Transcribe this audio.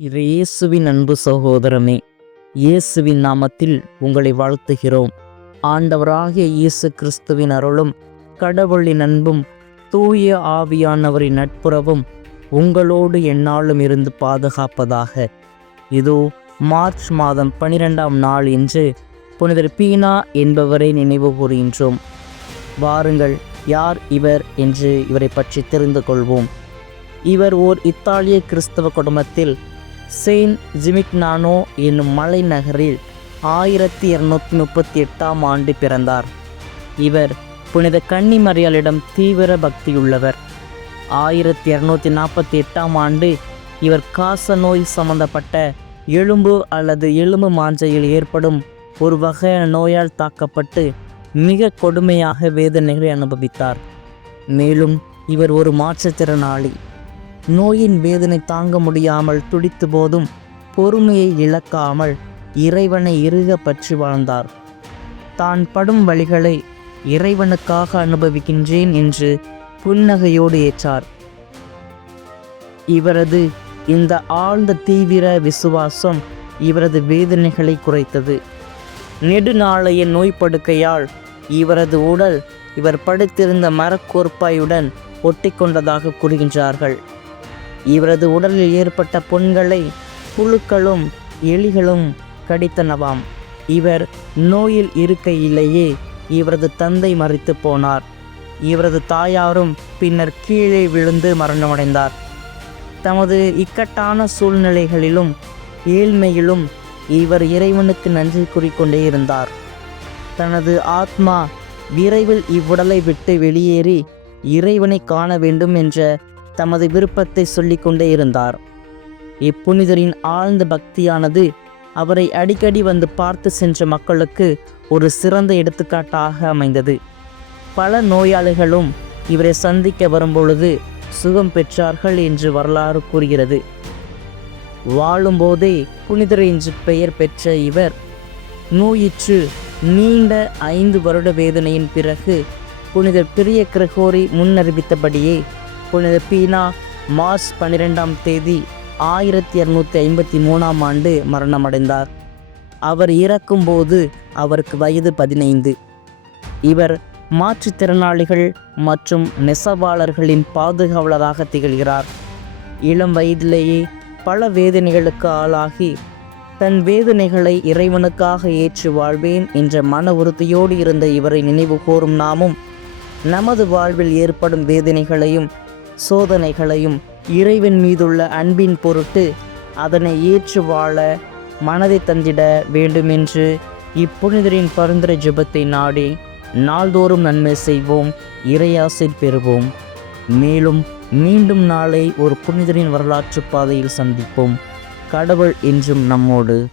இது இயேசுவின் அன்பு சகோதரமே இயேசுவின் நாமத்தில் உங்களை வாழ்த்துகிறோம். ஆண்டவராகிய இயேசு கிறிஸ்துவின் அருளும் கடவுளின் அன்பும் தூய ஆவியானவரின் நட்புறவும் உங்களோடு எந்நாளும் இருந்து பாதுகாப்பதாக. இதோ மார்ச் மாதம் பனிரெண்டாம் நாள் என்று புனிதர் பீனா என்பவரை நினைவு கூறுகின்றோம். வாருங்கள் யார் இவர் என்று இவரை பற்றி தெரிந்து கொள்வோம். இவர் ஓர் இத்தாலிய கிறிஸ்தவ குடும்பத்தில் செயின்ட் ஜிமிக்னானோ என்னும் மலை நகரில் ஆயிரத்தி இருநூத்தி முப்பத்தி எட்டாம் ஆண்டு பிறந்தார். இவர் புனித கன்னிமரியாளிடம் தீவிர பக்தியுள்ளவர். ஆயிரத்தி இரநூத்தி நாற்பத்தி எட்டாம் ஆண்டு இவர் காச நோய் சம்பந்தப்பட்ட எலும்பு அல்லது எலும்பு மாஞ்சையில் ஏற்படும் ஒரு வகையான நோயால் தாக்கப்பட்டு மிக கொடுமையாக வேதனைகளை அனுபவித்தார். மேலும் இவர் ஒரு மாற்றுத்திறனாளி. நோயின் வேதனை தாங்க முடியாமல் துடித்து போதும் பொறுமையை இழக்காமல் இறைவனை இறுக பற்றி வாழ்ந்தார். தான் படும் வழிகளை இறைவனுக்காக அனுபவிக்கின்றேன் என்று புன்னகையோடு ஏற்றார். இவரது இந்த ஆழ்ந்த தீவிர விசுவாசம் இவரது வேதனைகளை குறைத்தது. நெடுநாளைய நோய் படுக்கையால் இவரது உடல் இவர் படுத்திருந்த மரக்கோர்ப்பாயுடன் ஒட்டிக்கொண்டதாக கூறுகின்றார்கள். இவரது உடலில் ஏற்பட்ட புண்களை புழுக்களும் எலிகளும் கடித்தனவாம். இவர் நோயில் இருக்கையிலேயே இவரது தந்தை மறித்து போனார். இவரது தாயாரும் பின்னர் கீழே விழுந்து மரணமடைந்தார். தமது இக்கட்டான சூழ்நிலைகளிலும் ஏழ்மையிலும் இவர் இறைவனுக்கு நன்றி கூறிக்கொண்டே இருந்தார். தனது ஆத்மா விரைவில் இவ்வுடலை விட்டு வெளியேறி இறைவனை காண வேண்டும் என்ற தமது விருப்பத்தை சொல்லிக்கொண்டே இருந்தார். இப்புனிதரின் ஆழ்ந்த பக்தியானது அவரை அடிக்கடி வந்து பார்த்து சென்ற மக்களுக்கு ஒரு சிறந்த எடுத்துக்காட்டாக அமைந்தது. பல நோயாளிகளும் இவரை சந்திக்க வரும்பொழுது சுகம் பெற்றார்கள் என்று வரலாறு கூறுகிறது. வாழும்போதே புனிதர் என்று பெயர் பெற்ற இவர் நோயிற்று நீண்ட ஐந்து வருட வேதனையின் பிறகு புனிதர் பிரிய கிரகோரி முன்னறிவித்தபடியே புனித பீனா மார்ச் பன்னிரெண்டாம் தேதி ஆயிரத்தி இரநூத்தி ஐம்பத்தி மூணாம் ஆண்டு மரணமடைந்தார். அவர் இறக்கும்போது அவருக்கு வயது பதினைந்து. இவர் மாற்றுத்திறனாளிகள் மற்றும் நெசவாளர்களின் பாதுகாவலராக திகழ்கிறார். இளம் வயதிலேயே பல வேதனைகளுக்கு ஆளாகி தன் வேதனைகளை இறைவனுக்காக ஏற்று வாழ்வேன் என்ற மன உறுதியோடு இருந்த இவரை நினைவு கூறும் நாமும் நமது வாழ்வில் ஏற்படும் வேதனைகளையும் சோதனைகளையும் இறைவன் மீதுள்ள அன்பின் பொருட்டு அதனை ஏற்று வாழ மனதை தந்திட வேண்டுமென்று இப்புனிதரின் பரிந்துரை ஜெபத்தை நாடி நாள்தோறும் நன்மை செய்வோம் இறையாசை பெறுவோம். மேலும் மீண்டும் நாளை ஒரு புனிதரின் வரலாற்று பாதையில் சந்திப்போம். கடவுள் என்றும் நம்மோடு.